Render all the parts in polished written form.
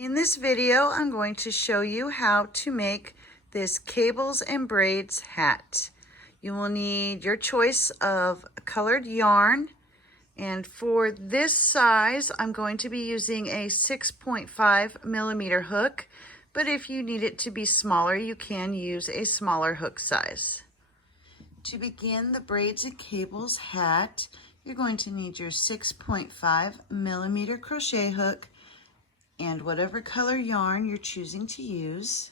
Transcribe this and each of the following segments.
In this video, I'm going to show you how to make this Cables and Braids hat. You will need your choice of colored yarn, and for this size, I'm going to be using a 6.5 millimeter hook, but if you need it to be smaller, you can use a smaller hook size. To begin the Braids and Cables hat, you're going to need your 6.5 millimeter crochet hook and whatever color yarn you're choosing to use.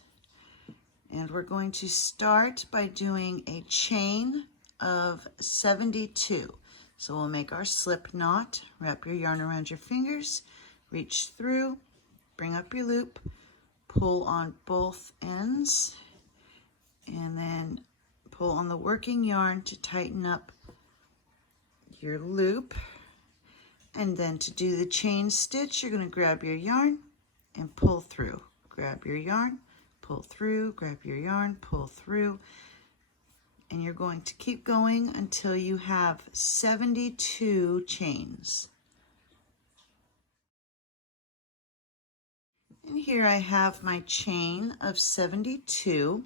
And we're going to start by doing a chain of 72. So we'll make our slip knot, wrap your yarn around your fingers, reach through, bring up your loop, pull on both ends, and then pull on the working yarn to tighten up your loop. And then to do the chain stitch, you're going to grab your yarn and pull through. Grab your yarn, pull through, grab your yarn, pull through. And you're going to keep going until you have 72 chains. And here I have my chain of 72.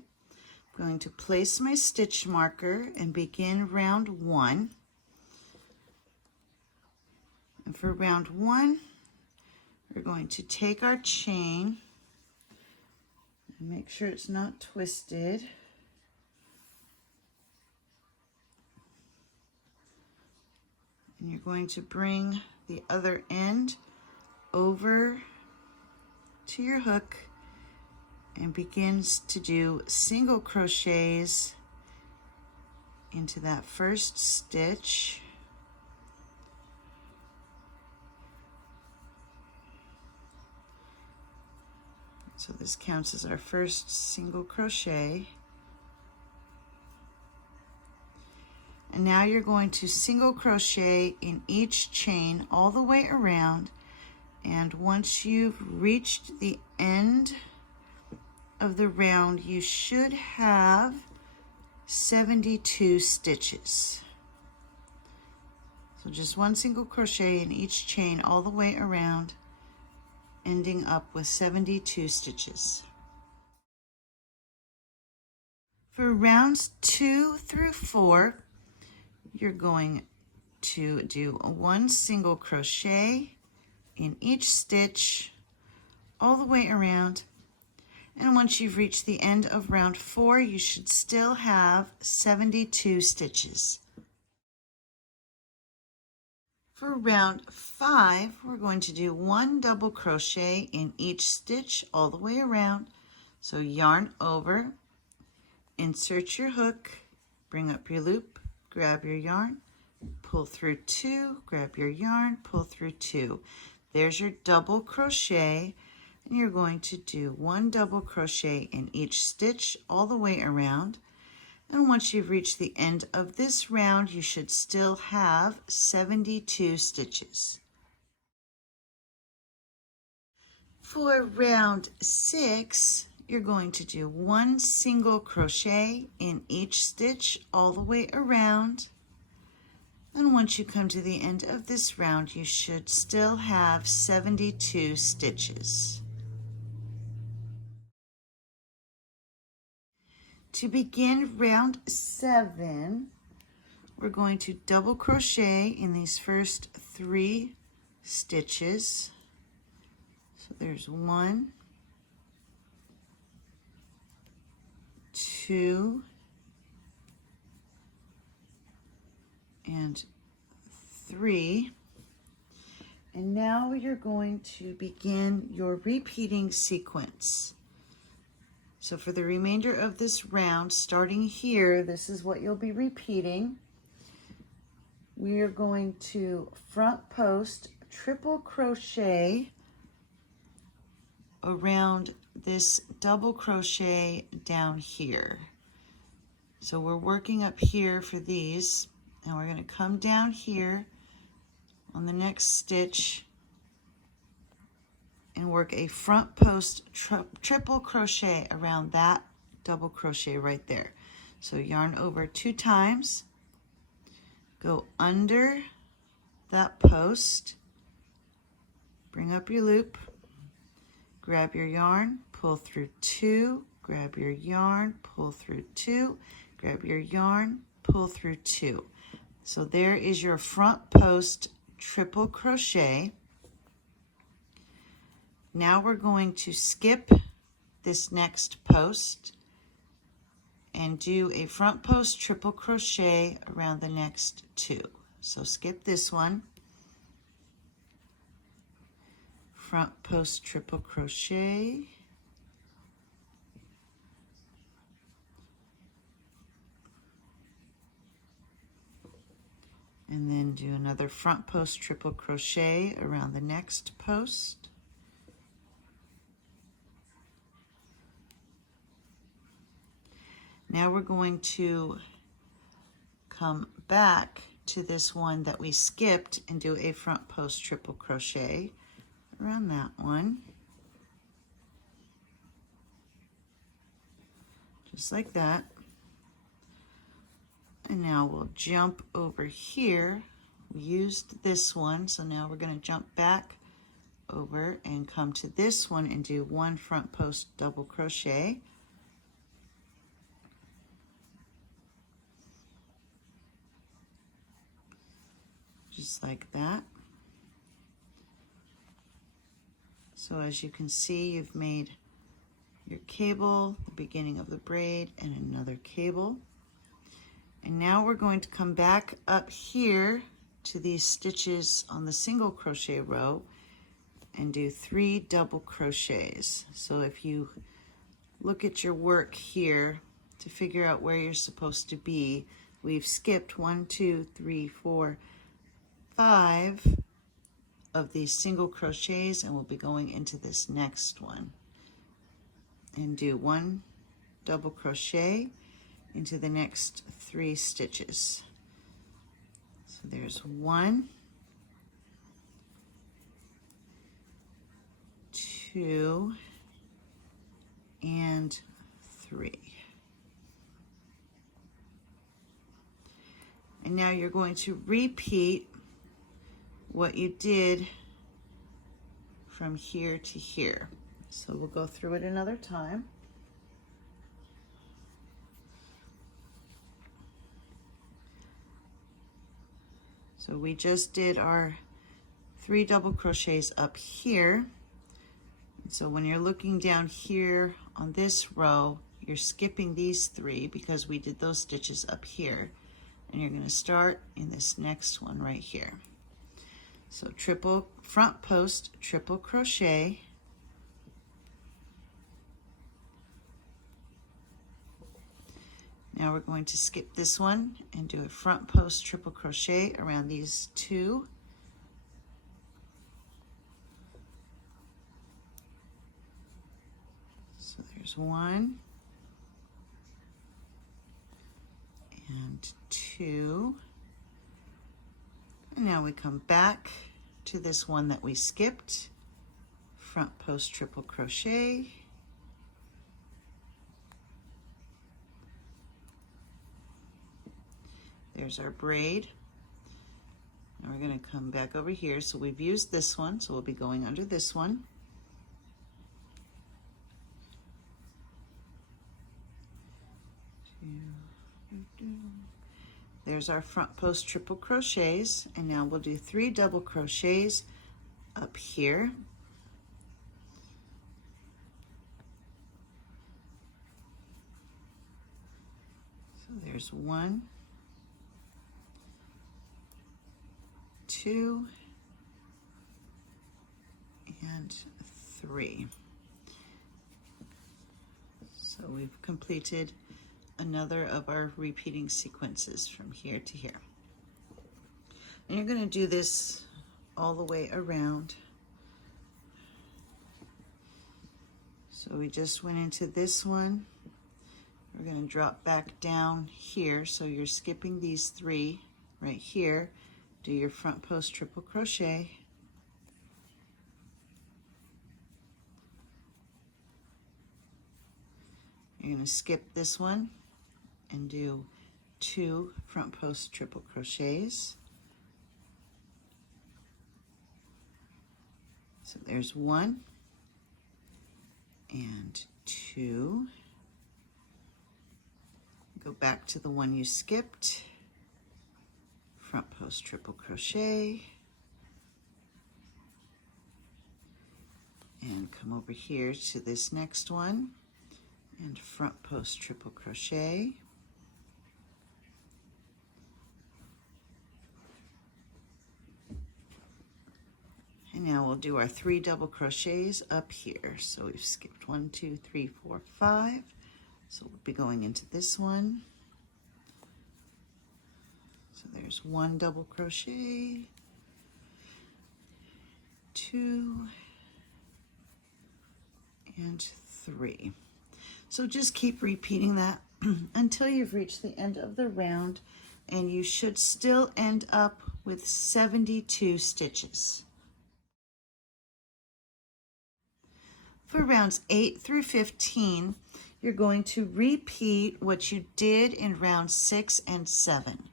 I'm going to place my stitch marker and begin round 1. And for round 1, we're going to take our chain and make sure it's not twisted. And you're going to bring the other end over to your hook and begins to do single crochets into that first stitch. So this counts as our first single crochet. And now you're going to single crochet in each chain all the way around. And once you've reached the end of the round, you should have 72 stitches. So just one single crochet in each chain all the way around, ending up with 72 stitches. For rounds 2 through 4, you're going to do one single crochet in each stitch all the way around. And once you've reached the end of round 4, you should still have 72 stitches. For round 5, we're going to do one double crochet in each stitch all the way around. So yarn over, insert your hook, bring up your loop, grab your yarn, pull through 2, grab your yarn, pull through 2. There's your double crochet, and you're going to do one double crochet in each stitch all the way around. And once you've reached the end of this round, you should still have 72 stitches. For round 6, you're going to do one single crochet in each stitch all the way around. And once you come to the end of this round, you should still have 72 stitches. To begin round 7, we're going to double crochet in these first 3 stitches. So there's 1, 2, and 3. And now you're going to begin your repeating sequence. So for the remainder of this round, starting here, this is what you'll be repeating. We are going to front post triple crochet around this double crochet down here. So we're working up here for these, and we're going to come down here on the next stitch and work a front post triple crochet around that double crochet right there. So yarn over 2 times, go under that post, bring up your loop, grab your yarn, pull through 2, grab your yarn, pull through 2, grab your yarn, pull through 2. So there is your front post triple crochet. Now we're going to skip this next post and do a front post triple crochet around the next 2. So skip this one, front post triple crochet, and then do another front post triple crochet around the next post. Now we're going to come back to this one that we skipped and do a front post triple crochet around that one. Just like that. And now we'll jump over here. We used this one, so now we're going to jump back over and come to this one and do one front post double crochet. Just like that. So as you can see, you've made your cable, the beginning of the braid, and another cable. And now we're going to come back up here to these stitches on the single crochet row and do 3 double crochets. So if you look at your work here to figure out where you're supposed to be, we've skipped 1, 2, 3, 4, 5 of these single crochets, and we'll be going into this next one and do 1 double crochet into the next 3 stitches. So there's 1, 2, and 3. And now you're going to repeat what you did from here to here. So we'll go through it another time. So we just did our 3 double crochets up here. So when you're looking down here on this row, you're skipping these 3 because we did those stitches up here. And you're going to start in this next one right here. So triple front post triple crochet, now we're going to skip this one and do a front post triple crochet around these 2. So there's 1 and 2. And now we come back to this one that we skipped, front post triple crochet, there's our braid. Now we're going to come back over here. So we've used this one, so we'll be going under this one. There's our front post triple crochets, and now we'll do 3 double crochets up here. So there's 1, 2, and 3. So we've completed another of our repeating sequences from here to here. And you're going to do this all the way around. So we just went into this one. We're going to drop back down here. So you're skipping these 3 right here. Do your front post triple crochet. You're going to skip this one and do 2 front post triple crochets. So there's 1 and 2. Go back to the one you skipped, front post triple crochet, and come over here to this next one and front post triple crochet, and now we'll do our 3 double crochets up here. So we've skipped 1, 2, 3, 4, 5. So we'll be going into this one. So there's 1 double crochet, 2, and 3. So just keep repeating that until you've reached the end of the round, and you should still end up with 72 stitches. For rounds 8 through 15, you're going to repeat what you did in rounds 6 and 7.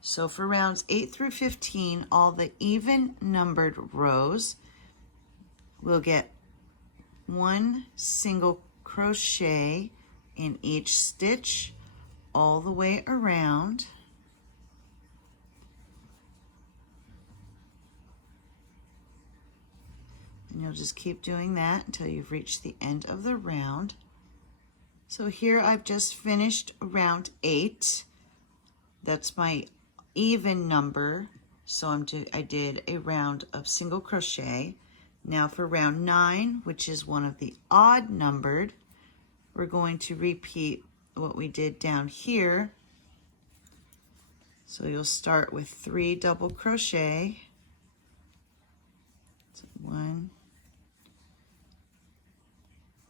So for rounds 8 through 15, all the even numbered rows will get 1 single crochet in each stitch all the way around. And you'll just keep doing that until you've reached the end of the round. So here I've just finished round 8. That's my even number. So I did a round of single crochet. Now for round 9, which is one of the odd numbered, we're going to repeat what we did down here. So you'll start with 3 double crochet. So 1,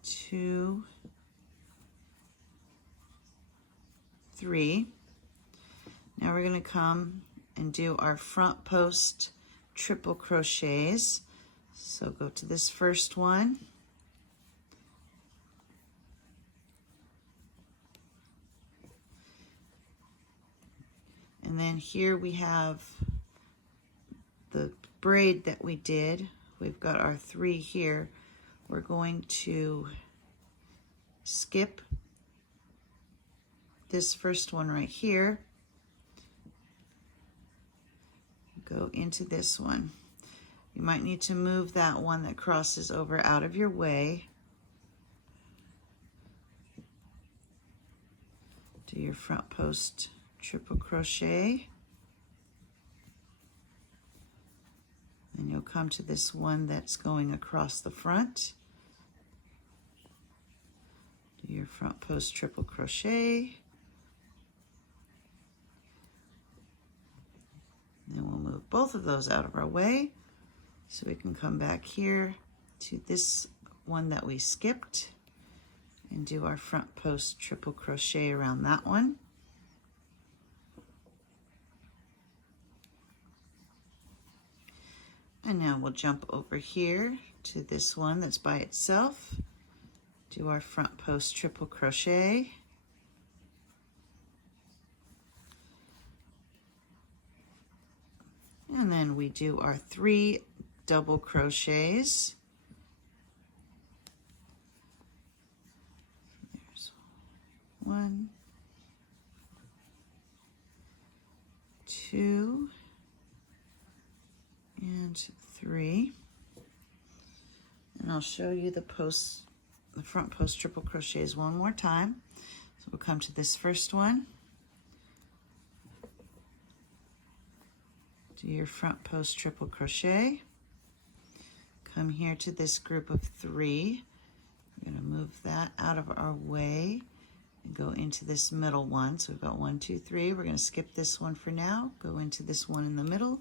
2, 3. Now we're going to come and do our front post triple crochets. So go to this first one, and then here we have the braid that we did. We've got our 3 here. We're going to skip this first one right here, go into this one. You might need to move that one that crosses over out of your way. Do your front post triple crochet. Then you'll come to this one that's going across the front. Do your front post triple crochet. Then we'll move both of those out of our way so we can come back here to this one that we skipped and do our front post triple crochet around that one. And now we'll jump over here to this one that's by itself, do our front post triple crochet, and then we do our 3 double crochets. There's 1, 2, and 3. And I'll show you the front post triple crochets one more time. So we'll come to this first one. Do your front post triple crochet. Come here to this group of 3. We're going to move that out of our way and go into this middle one. So we've got 1, 2, 3. We're going to skip this one for now. Go into this one in the middle.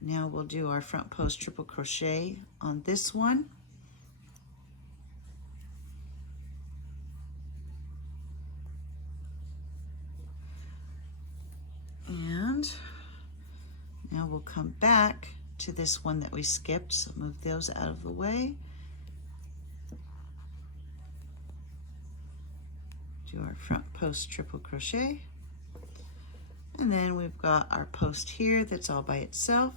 Now we'll do our front post triple crochet on this one. And now we'll come back to this one that we skipped, so move those out of the way. Do our front post triple crochet. And then we've got our post here that's all by itself.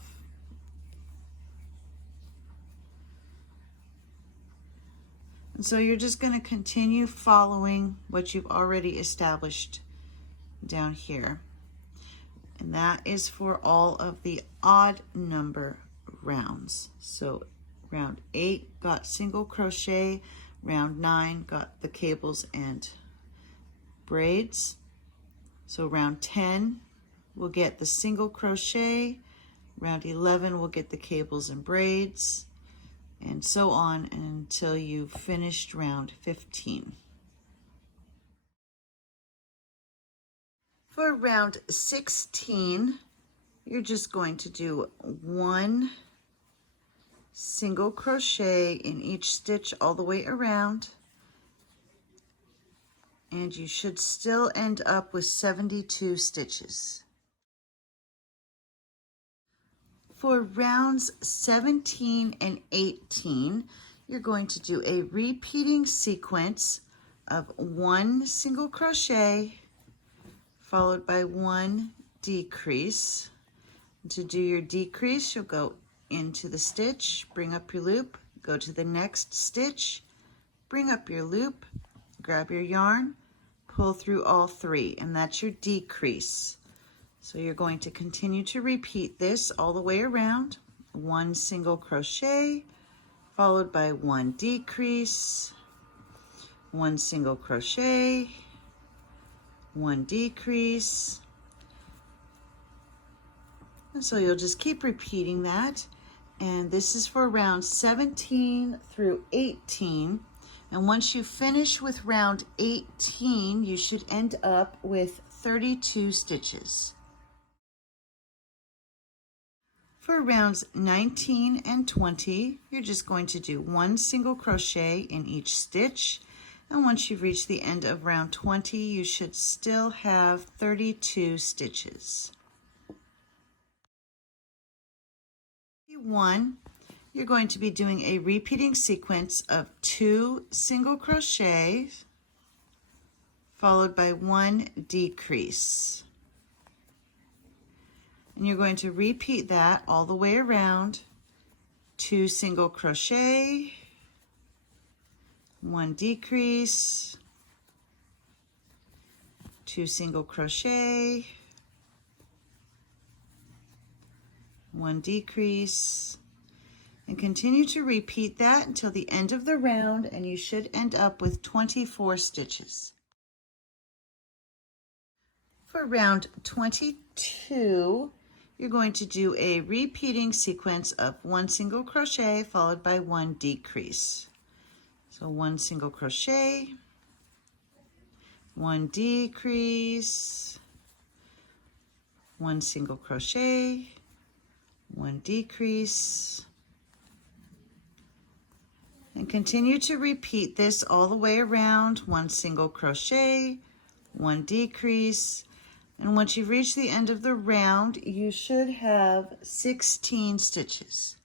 And so you're just going to continue following what you've already established down here. And that is for all of the odd number rounds. So round 8 got single crochet, round 9 got the cables and braids. So round 10 we'll get the single crochet, round 11 we'll get the cables and braids, and so on until you've finished round 15. For round 16, you're just going to do 1 single crochet in each stitch all the way around, and you should still end up with 72 stitches. For rounds 17 and 18, you're going to do a repeating sequence of 1 single crochet followed by 1 decrease. To do your decrease, you'll go into the stitch, bring up your loop, go to the next stitch, bring up your loop, grab your yarn, pull through all 3, and that's your decrease. So you're going to continue to repeat this all the way around. 1 single crochet followed by 1 decrease, 1 single crochet, 1 decrease. And so you'll just keep repeating that. And this is for round 17 through 18. And once you finish with round 18, you should end up with 32 stitches. For rounds 19 and 20, you're just going to do 1 single crochet in each stitch. And once you've reached the end of round 20, you should still have 32 stitches. 1, you're going to be doing a repeating sequence of 2 single crochets followed by 1 decrease. And you're going to repeat that all the way around. 2 single crochet, 1 decrease, 2 single crochet, 1 decrease, and continue to repeat that until the end of the round, and you should end up with 24 stitches. For round 22, you're going to do a repeating sequence of 1 single crochet followed by 1 decrease. So 1 single crochet, 1 decrease, 1 single crochet, 1 decrease, and continue to repeat this all the way around. 1 single crochet, 1 decrease, and once you've reached the end of the round, you should have 16 stitches.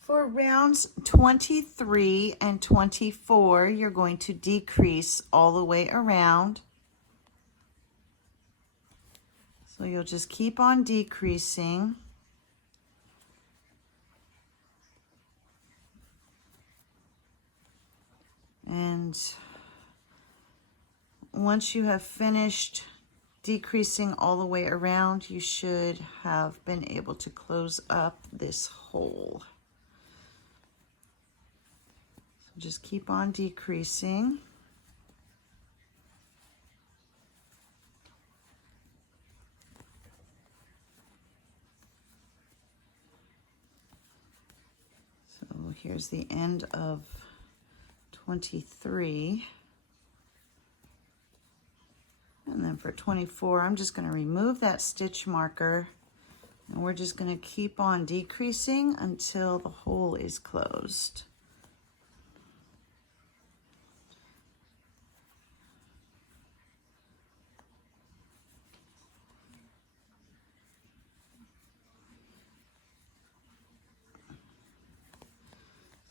For rounds 23 and 24, you're going to decrease all the way around. So you'll just keep on decreasing. And once you have finished decreasing all the way around, you should have been able to close up this hole. So just keep on decreasing. So here's the end of 23. And then for 24, I'm just going to remove that stitch marker, and we're just going to keep on decreasing until the hole is closed.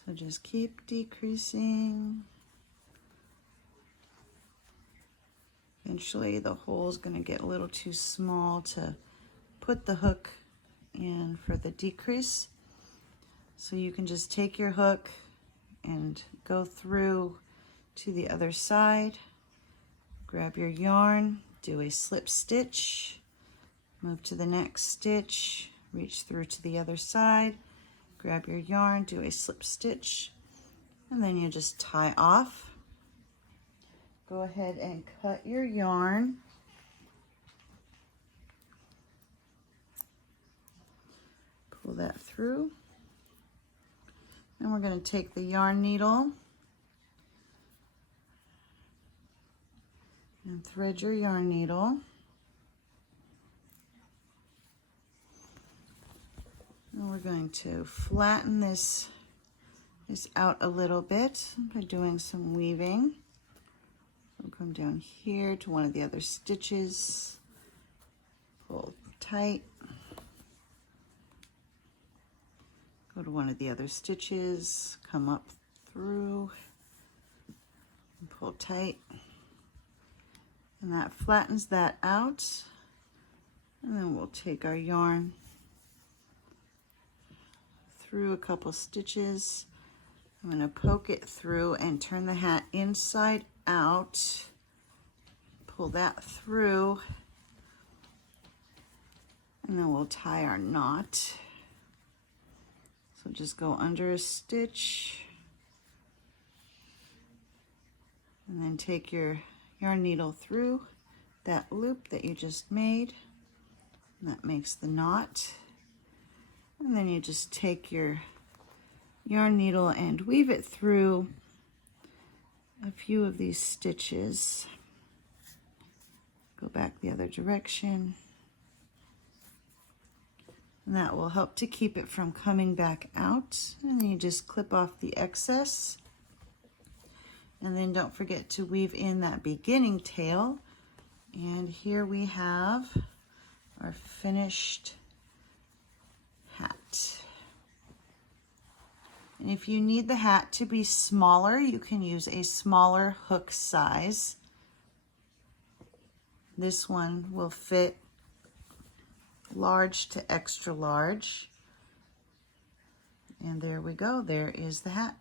So just keep decreasing. Eventually the hole is going to get a little too small to put the hook in for the decrease. So you can just take your hook and go through to the other side, grab your yarn, do a slip stitch, move to the next stitch, reach through to the other side, grab your yarn, do a slip stitch, and then you just tie off. Go ahead and cut your yarn. Pull that through. And we're going to take the yarn needle and thread your yarn needle. And we're going to flatten this out a little bit by doing some weaving. We'll come down here to one of the other stitches, pull tight, go to one of the other stitches, come up through, and pull tight, and that flattens that out. And then we'll take our yarn through a couple stitches. I'm going to poke it through and turn the hat inside out, pull that through, and then we'll tie our knot. So just go under a stitch and then take your yarn needle through that loop that you just made, and that makes the knot. And then you just take your yarn needle and weave it through a few of these stitches. Go back the other direction. And that will help to keep it from coming back out. And then you just clip off the excess. And then don't forget to weave in that beginning tail. And here we have our finished hat. And if you need the hat to be smaller, you can use a smaller hook size. This one will fit large to extra large. And there we go, there is the hat.